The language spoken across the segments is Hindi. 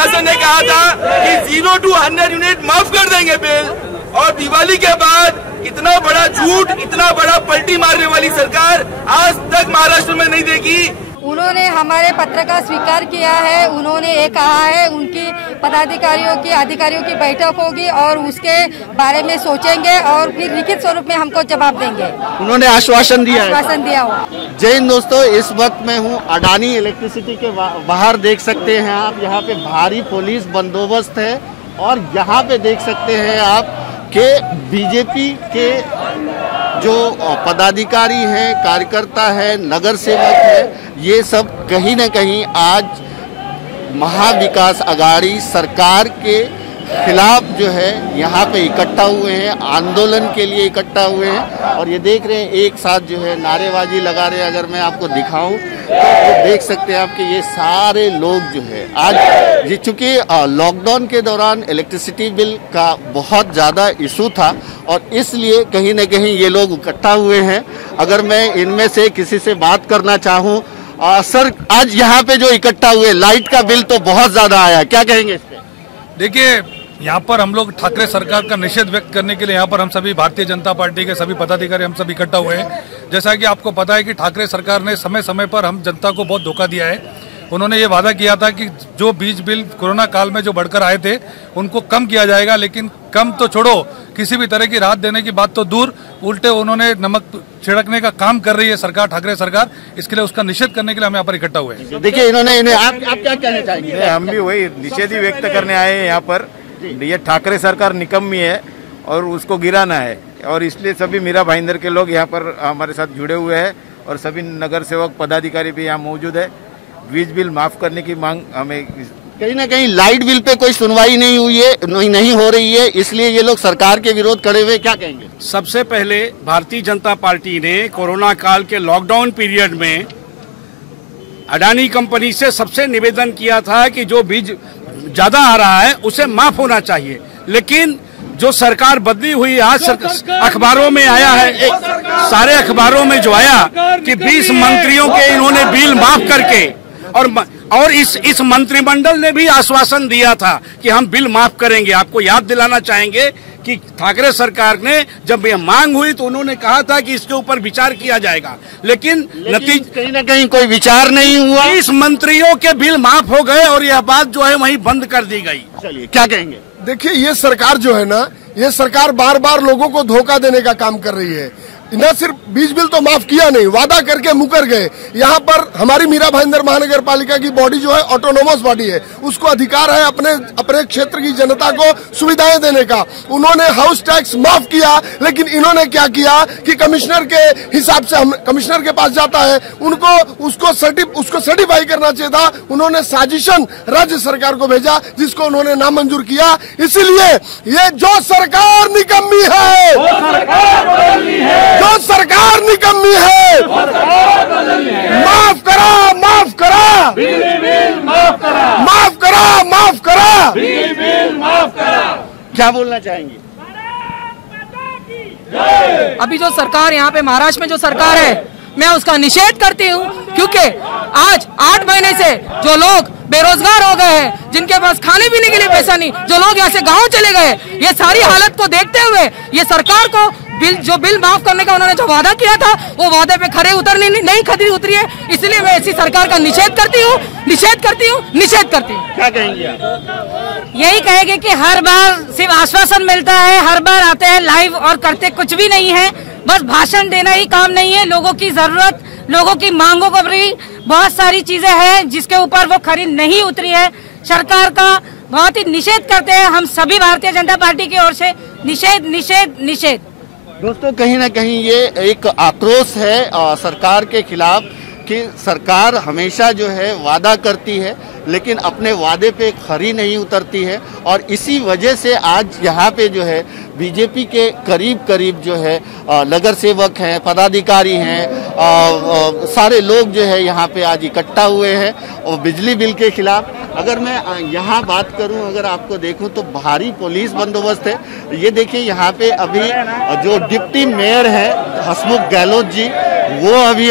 प्रशासन ने कहा था कि 0 to 100 यूनिट माफ कर देंगे बिल, और दिवाली के बाद इतना बड़ा झूठ, इतना बड़ा पलटी मारने वाली सरकार आज तक महाराष्ट्र में नहीं देखी। उन्होंने हमारे पत्र का स्वीकार किया है। उन्होंने ये कहा है उनकी पदाधिकारियों की अधिकारियों की बैठक होगी और उसके बारे में सोचेंगे और फिर लिखित स्वरूप में हमको जवाब देंगे। उन्होंने आश्वासन दिया हो। जय हिंद दोस्तों, इस वक्त मैं हूँ अडानी इलेक्ट्रिसिटी के बाहर। देख सकते हैं आप यहाँ पे भारी पुलिस बंदोबस्त है और यहाँ पे देख सकते हैं आप कि बीजेपी के जो पदाधिकारी हैं, कार्यकर्ता है, नगर सेवक है, ये सब कहीं न कहीं आज महाविकास आघाड़ी सरकार के खिलाफ जो है यहाँ पे इकट्ठा हुए हैं, आंदोलन के लिए इकट्ठा हुए हैं। और ये देख रहे हैं एक साथ जो है नारेबाजी लगा रहे हैं। अगर मैं आपको दिखाऊं तो देख सकते हैं आप कि ये सारे लोग जो है आज, ये चूँकि लॉकडाउन के दौरान इलेक्ट्रिसिटी बिल का बहुत ज़्यादा इशू था और इसलिए कहीं न कहीं ये लोग इकट्ठा हुए हैं। अगर मैं इनमें से किसी से बात करना चाहूँ, सर आज यहाँ पे जो इकट्ठा हुए, लाइट का बिल तो बहुत ज़्यादा आया, क्या कहेंगे इस पे? देखिए, यहाँ पर हम लोग ठाकरे सरकार का निषेध व्यक्त करने के लिए यहाँ पर हम सभी भारतीय जनता पार्टी के सभी पदाधिकारी हम सब इकट्ठा हुए हैं। जैसा कि आपको पता है कि ठाकरे सरकार ने समय समय पर हम जनता को बहुत धोखा दिया है। उन्होंने ये वादा किया था कि जो बीज बिल कोरोना काल में जो बढ़कर आए थे उनको कम किया जाएगा, लेकिन कम तो छोड़ो, किसी भी तरह की राहत देने की बात तो दूर, उल्टे उन्होंने नमक छिड़कने का काम कर रही है सरकार, ठाकरे सरकार। इसके लिए उसका निषेध करने के लिए हम यहाँ पर इकट्ठा हुए हैं। देखिए इन्होंने आप क्या कहना चाहेंगे? हम भी वही निषेध ही व्यक्त करने आए हैं यहाँ पर। ये ठाकरे सरकार निकम्मी है और उसको गिराना है, और इसलिए सभी मीरा भाईंदर के लोग यहाँ पर हमारे साथ जुड़े हुए हैं और सभी नगर सेवक पदाधिकारी भी यहाँ मौजूद है। वीज बिल माफ करने की मांग हमें, कहीं ना कहीं लाइट बिल पे कोई सुनवाई नहीं हुई है, नहीं हो रही है, इसलिए ये लोग सरकार के विरोध खड़े हुए, क्या कहेंगे? सबसे पहले भारतीय जनता पार्टी ने कोरोना काल के लॉकडाउन पीरियड में अडानी कंपनी से सबसे निवेदन किया था कि जो बीज ज्यादा आ रहा है उसे माफ होना चाहिए, लेकिन जो सरकार बदली हुई आज अखबारों में आया है, सारे अखबारों में जो आया कि 20 मंत्रियों के इन्होंने बिल माफ करके, और इस मंत्रिमंडल ने भी आश्वासन दिया था कि हम बिल माफ करेंगे। आपको याद दिलाना चाहेंगे कि ठाकरे सरकार ने जब यह मांग हुई तो उन्होंने कहा था कि इसके ऊपर विचार किया जाएगा, लेकिन कहीं न कहीं कोई विचार नहीं हुआ। 20 मंत्रियों के बिल माफ हो गए और यह बात जो है वहीं बंद कर दी गई। चलिए, क्या कहेंगे? देखिए, ये सरकार जो है ना, ये सरकार बार बार लोगों को धोखा देने का काम कर रही है। न सिर्फ बीज बिल तो माफ किया नहीं, वादा करके मुकर गए। यहाँ पर हमारी मीरा भाईंदर महानगर पालिका की बॉडी जो है ऑटोनोमस बॉडी है, उसको अधिकार है अपने क्षेत्र की जनता को सुविधाएं देने का। उन्होंने हाउस टैक्स माफ किया, लेकिन इन्होंने क्या किया कि कमिश्नर के हिसाब से हम कमिश्नर के पास जाता है, उसको सर्टिफाई करना चाहिए था। उन्होंने साजिशन राज्य सरकार को भेजा, जिसको उन्होंने नामंजूर किया। इसीलिए ये जो सरकार निकम्मी है, जो सरकार निकम्मी है, माफ करा, माफ करा, माफ करा, माफ करा, माफ करा। क्या बोलना चाहेंगे? अभी जो सरकार यहाँ पे महाराष्ट्र में जो सरकार है, मैं उसका निषेध करती हूँ, क्योंकि आज 8 महीने से जो लोग बेरोजगार हो गए हैं, जिनके पास खाने पीने के लिए पैसा नहीं, जो लोग यहाँ से गांव चले गए, ये सारी हालत को देखते हुए ये सरकार को बिल माफ करने का उन्होंने जो वादा किया था, वो वादे पे खरे उतरने नहीं खतरी उतरी है। इसलिए मैं ऐसी सरकार का निषेध करती हूँ, निषेध करती हूँ, निषेध करती हूँ। क्या कहेंगे आप? यही कहेंगे कि हर बार सिर्फ आश्वासन मिलता है, हर बार आते हैं लाइव और करते कुछ भी नहीं है, बस भाषण देना ही काम नहीं है। लोगों की जरूरत, लोगों की मांगों को भी बहुत सारी चीजें हैं जिसके ऊपर वो खरी नहीं उतरी है। सरकार का बहुत ही निषेध करते हैं हम सभी भारतीय जनता पार्टी की ओर से। निषेध, निषेध, निषेध। दोस्तों, कहीं ना कहीं ये एक आक्रोश है सरकार के खिलाफ कि सरकार हमेशा जो है वादा करती है, लेकिन अपने वादे पे खरी नहीं उतरती है। और इसी वजह से आज यहाँ पे जो है बीजेपी के करीब जो है नगर सेवक हैं, पदाधिकारी हैं, सारे लोग जो है यहाँ पे आज इकट्ठा हुए हैं और बिजली बिल के खिलाफ। अगर मैं यहाँ बात करूँ, अगर आपको देखूँ तो भारी पुलिस बंदोबस्त है। ये देखिए यहाँ पे अभी जो डिप्टी मेयर है हसमुख गहलोत जी, वो अभी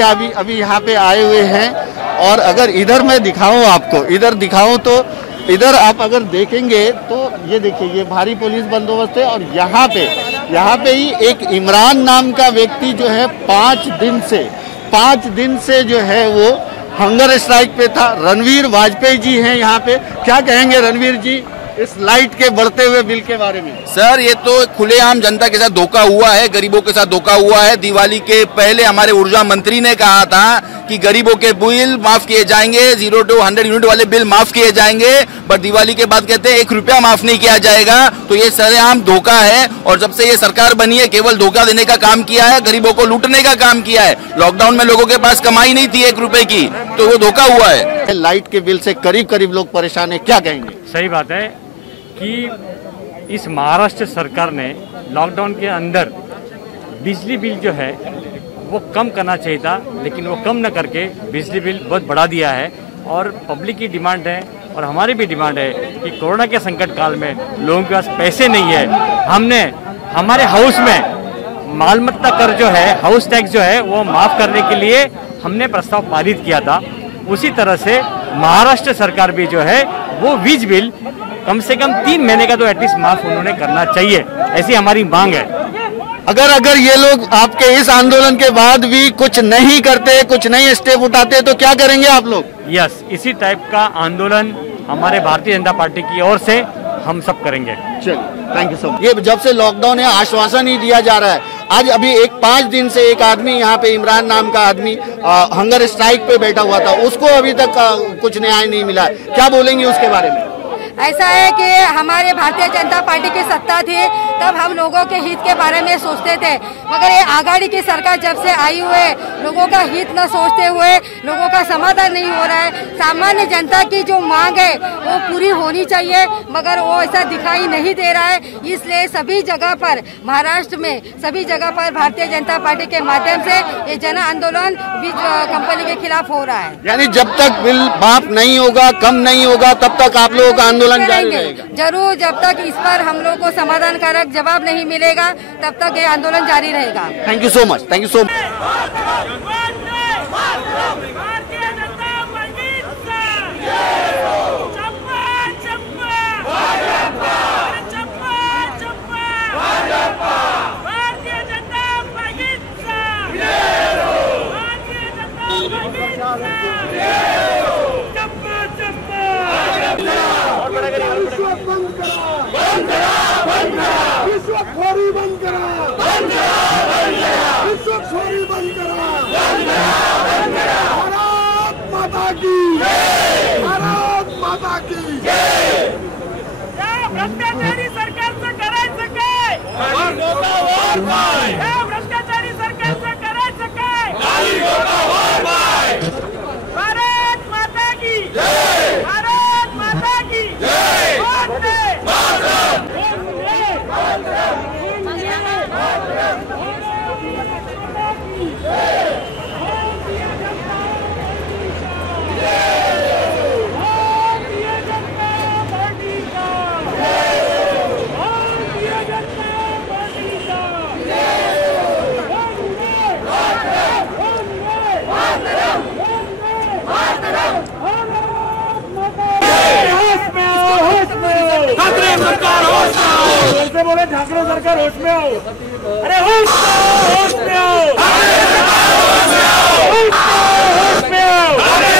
यहाँ पे आए हुए हैं। और अगर इधर मैं दिखाऊं आपको, इधर दिखाऊं तो इधर आप अगर देखेंगे तो ये देखिए, ये भारी पुलिस बंदोबस्त है और यहाँ पे ही एक इमरान नाम का व्यक्ति जो है 5 दिन से जो है वो हंगर स्ट्राइक पे था। रणवीर वाजपेयी जी हैं यहाँ पे, क्या कहेंगे रणवीर जी इस लाइट के बढ़ते हुए बिल के बारे में? सर, ये तो खुलेआम जनता के साथ धोखा हुआ है, गरीबों के साथ धोखा हुआ है। दिवाली के पहले हमारे ऊर्जा मंत्री ने कहा था कि गरीबों के बिल माफ किए जाएंगे, 0 to 100 यूनिट वाले बिल माफ किए जाएंगे, बट दिवाली के बाद कहते हैं 1 रुपया माफ नहीं किया जाएगा। तो ये सरेआम धोखा है और जब से ये सरकार बनी है केवल धोखा देने का काम किया है, गरीबों को लूटने का काम किया है। लॉकडाउन में लोगों के पास कमाई नहीं थी 1 रुपए की, तो वो धोखा हुआ है। लाइट के बिल से करीब लोग परेशान है, क्या कहेंगे? सही बात है कि इस महाराष्ट्र सरकार ने लॉकडाउन के अंदर बिजली बिल जो है वो कम करना चाहिए था, लेकिन वो कम न करके बिजली बिल बहुत बढ़ा दिया है। और पब्लिक की डिमांड है और हमारी भी डिमांड है कि कोरोना के संकट काल में लोगों के पास पैसे नहीं है। हमने हमारे हाउस में मालमत्ता कर जो है, हाउस टैक्स जो है वो माफ़ करने के लिए हमने प्रस्ताव पारित किया था। उसी तरह से महाराष्ट्र सरकार भी जो है वो वीज बिल कम से कम 3 महीने का तो एटलीस्ट माफ उन्होंने करना चाहिए, ऐसी हमारी मांग है। अगर ये लोग आपके इस आंदोलन के बाद भी कुछ नहीं करते, कुछ नहीं स्टेप उठाते तो क्या करेंगे आप लोग? यस, इसी टाइप का आंदोलन हमारे भारतीय जनता पार्टी की ओर से हम सब करेंगे। चलिए, थैंक यू सो मच। ये जब से लॉकडाउन है आश्वासन ही दिया जा रहा है। आज अभी 5 दिन से एक आदमी यहाँ पे, इमरान नाम का आदमी हंगर स्ट्राइक पे बैठा हुआ था, उसको अभी तक कुछ न्याय नहीं मिला। क्या बोलेंगे उसके बारे में? ऐसा है कि हमारे भारतीय जनता पार्टी की सत्ता थी तब हम लोगों के हित के बारे में सोचते थे, मगर ये आघाड़ी की सरकार जब से आई हुए लोगों का हित न सोचते हुए लोगों का समाधान नहीं हो रहा है। सामान्य जनता की जो मांग है वो पूरी होनी चाहिए, मगर वो ऐसा दिखाई नहीं दे रहा है। इसलिए सभी जगह पर, महाराष्ट्र में सभी जगह पर भारतीय जनता पार्टी के माध्यम से ये जन आंदोलन बीज कंपनी के खिलाफ हो रहा है। यानी जब तक बिल माफ नहीं होगा, कम नहीं होगा, तब तक आप लोगों का आंदोलन जारी रहेगा? जरूर, जब तक इस पर हम लोग को समाधान कारक जवाब नहीं मिलेगा तब तक ये आंदोलन जारी रहेगा। Thank you so much, thank you so much. भ्रष्टाचारी सरकारचं करायचं काय? भ्रष्टाचारी सरकारचं करायचं काय? भारत माता की जय, भारत माता की जय। ठाकरे सरकार होश में आओ, जैसे बोले ठाकरे सरकार होश में आओ। अरे होश में आओ, होश में आओ, होश में आओ।